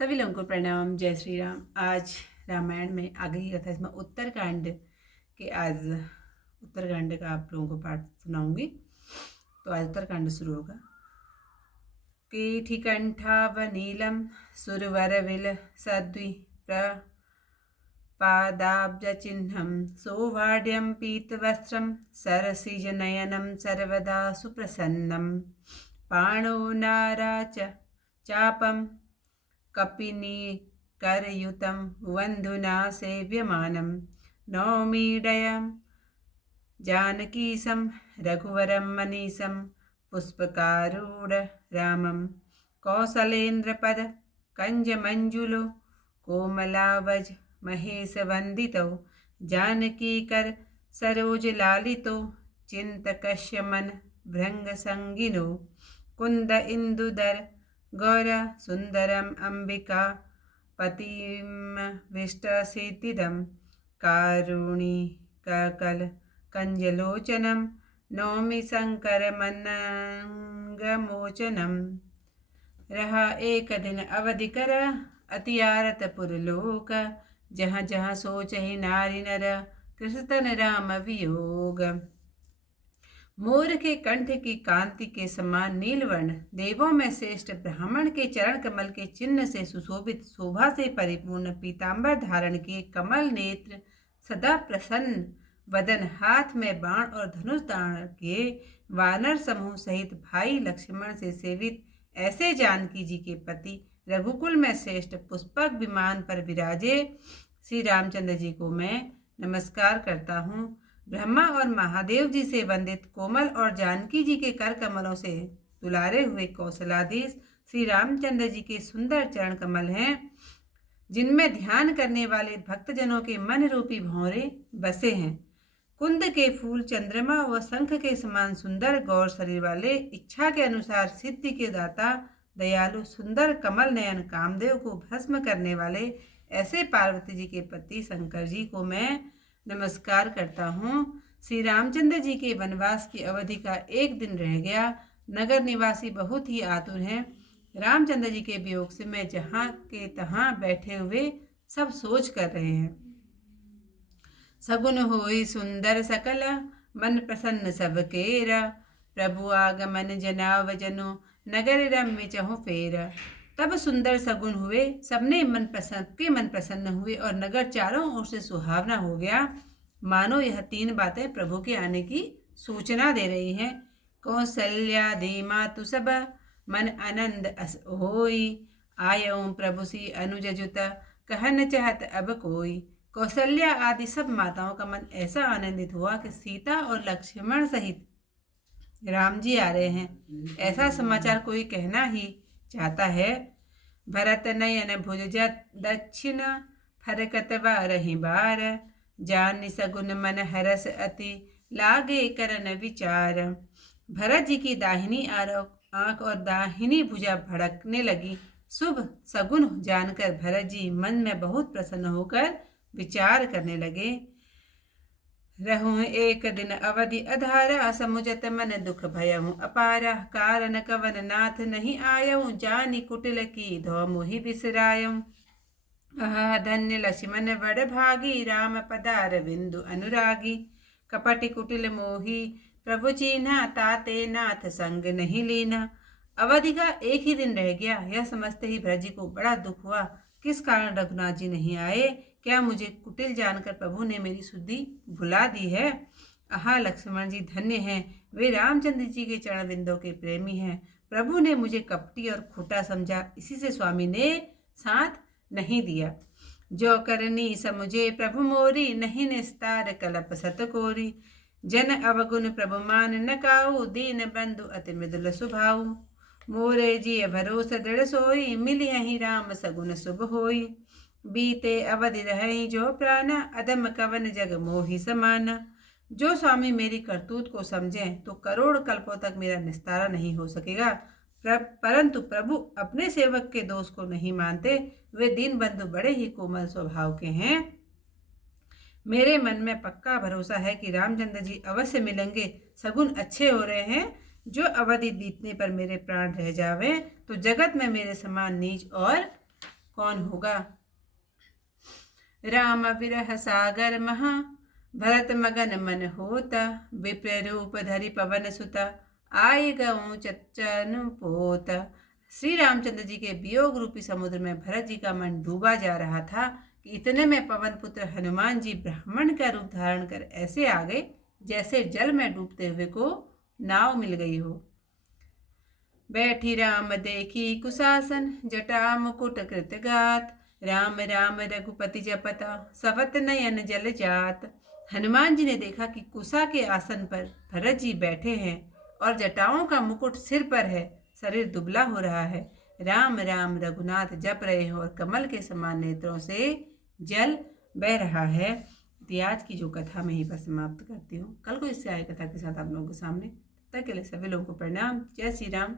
सभी लोगों को प्रणाम। जय श्री राम। आज रामायण में आगे की कथा, इसमें उत्तरकांड के आज उत्तरकांड का आप लोगों को पाठ सुनाऊंगी। तो आज उत्तरकांड शुरू होगा। कीठिकंठावनीलम सुरवरविल सद्वि पादाब्जचिह्नं सौभाड्यं पीतवस्त्रं सरसिजनयनं सर्वदा सुप्रसन्नं पाणो नाराच चापं कपिनीकरयुतं वन्धुना सेव्यमानं नौमीडयं जानकीशं रघुवरं मनीषं पुष्पकारूढ रामं कौसलेन्द्रपद कञ्जमञ्जुलो कोमलावज महेशवन्दितो जानकीकर सरोजलालितो चिन्तकश्यमन भृङ्गसङ्गिनो कुन्द इन्दुदर गौर सुन्दरम् अम्बिका पतिमविष्टसेतिदं कारुणिककल कञ्जलोचनं नौमि शङ्करमनङ्गमोचनं। रहा एक दिन अवधि कर अतियारत पुरलोक, जहाँ जहाँ सोचहि नारी नर कृष्ण राम वियोग। मोर के कंठ की कांति के समान नीलवर्ण, देवों में श्रेष्ठ ब्राह्मण के चरण कमल के चिन्ह से सुशोभित, शोभा से परिपूर्ण, पीतांबर धारण किए, कमल नेत्र, सदा प्रसन्न वदन, हाथ में बाण और धनुष धारण किए, वानर समूह सहित भाई लक्ष्मण से सेवित ऐसे जानकी जी के पति, रघुकुल में श्रेष्ठ पुष्पक विमान पर विराजे श्री रामचंद्र जी को मैं नमस्कार करता हूँ। ब्रह्मा और महादेव जी से वंदित कोमल और जानकी जी के कर कमलों से दुलारे हुए कौशलाधीश श्री रामचंद्र जी के सुंदर चरण कमल हैं, जिनमें ध्यान करने वाले भक्तजनों के मन रूपी भंवरे बसे हैं। कुंद के फूल चंद्रमा व शंख के समान सुंदर गौर शरीर वाले, इच्छा के अनुसार सिद्धि के दाता दयालु सुंदर कमल नयन कामदेव को भस्म करने वाले ऐसे पार्वती जी के पति शंकर जी को मैं नमस्कार करता हूँ। श्री रामचंद्र जी के वनवास की अवधि का एक दिन रह गया। नगर निवासी बहुत ही आतुर हैं। रामचंद्र जी के वियोग से मैं जहाँ के तहाँ बैठे हुए सब सोच कर रहे हैं। सगुन होई सुंदर सकल मन प्रसन्न सब केरा, प्रभु आगमन जनाव जनो नगर रम्य चहु फेरा। तब सुंदर सगुन हुए, सबने मन प्रसन्न हुए और नगर चारों ओर से सुहावना हो गया, मानो यह तीन बातें प्रभु के आने की सूचना दे रही हैं। कौशल्या दे मातु सब मन आनंद अस होई, आयऊं प्रभु सी अनुज जुत कहन चाहत अब कोई। कौशल्या आदि सब माताओं का मन ऐसा आनंदित हुआ कि सीता और लक्ष्मण सहित राम जी आ रहे हैं, ऐसा समाचार कोई कहना ही चाहता है। भरत नयन भुज दक्षिण फरकत रही बार, जान सगुन मन हरस अति लागे करन विचार। भरत जी की दाहिनी आंख और दाहिनी भुजा भड़कने लगी। शुभ सगुन जानकर भरत जी मन में बहुत प्रसन्न होकर विचार करने लगे। रहूं एक दिन अवधि अधारा, समुझत मन दुख भयहूँ अपारा। कारण कवन नाथ नहीं आयऊं, जानी कुटिल की धौ मोहि बिसरायऊं। आहा धन्य लक्ष्मण बड़ भागी, राम पदार बिंदु अनुरागी। कपटि कुटिल मोहि प्रभु चीन्हा, ताते नाथ संग नहीं लीना। अवधि का एक ही दिन रह गया। यह समझते ही भरत जी को बड़ा दुख हुआ। किस कारण रघुनाथ जी नहीं आए? क्या मुझे कुटिल जानकर प्रभु ने मेरी सुधि भुला दी है? आहा लक्ष्मण जी धन्य हैं, वे रामचंद्र जी के चरण बिंदों के प्रेमी हैं। प्रभु ने मुझे कपटी और खोटा समझा, इसी से स्वामी ने साथ नहीं दिया। जो करनी समुझे प्रभु मोरी, नहीं निस्तार कलप सतकोरी। जन अवगुण प्रभु मान न काऊ, दीन बंधु अति मृदुल स्वभाव। मोरे जी भरोस दृढ़ सोई, मिली यही राम सगुन शुभ होई। बीते अवधि रही जो प्राण, अदम कवन जग मोहि समाना। जो स्वामी मेरी करतूत को समझें तो करोड़ कल्पों तक मेरा निस्तारा नहीं हो सकेगा, परंतु प्रभु अपने सेवक के दोष को नहीं मानते। वे दीन बंधु बड़े ही कोमल स्वभाव के हैं। मेरे मन में पक्का भरोसा है कि रामचंद्र जी अवश्य मिलेंगे। सगुन अच्छे हो रहे हैं। जो अवधि बीतने पर मेरे प्राण रह जावे तो जगत में मेरे समान नीच और कौन होगा। राम विरह सागर महा भरत मगन मन होता, विप्र रूप धरि पवन सुता, आय गऊं चच्चनु पोत। श्री रामचंद्र जी के वियोग रूपी समुद्र में भरत जी का मन डूबा जा रहा था कि इतने में पवन पुत्र हनुमान जी ब्राह्मण का रूप धारण कर ऐसे आ गए जैसे जल में डूबते हुए को नाव मिल गई हो। बैठी राम देखी कुशासन, जटा मुकुट कृत गात, राम राम रघुपति जपता, सवत नयन जल जात। हनुमान जी ने देखा कि कुशा के आसन पर भरत जी बैठे हैं और जटाओं का मुकुट सिर पर है, शरीर दुबला हो रहा है, राम राम रघुनाथ जप रहे हैं और कमल के समान नेत्रों से जल बह रहा है। आज की जो कथा मैं यहीं पर समाप्त करती हूँ। कल को इससे आए कथा के साथ आप लोगों के सामने। तब तक के लिए सभी लोगों को प्रणाम। जय श्री राम।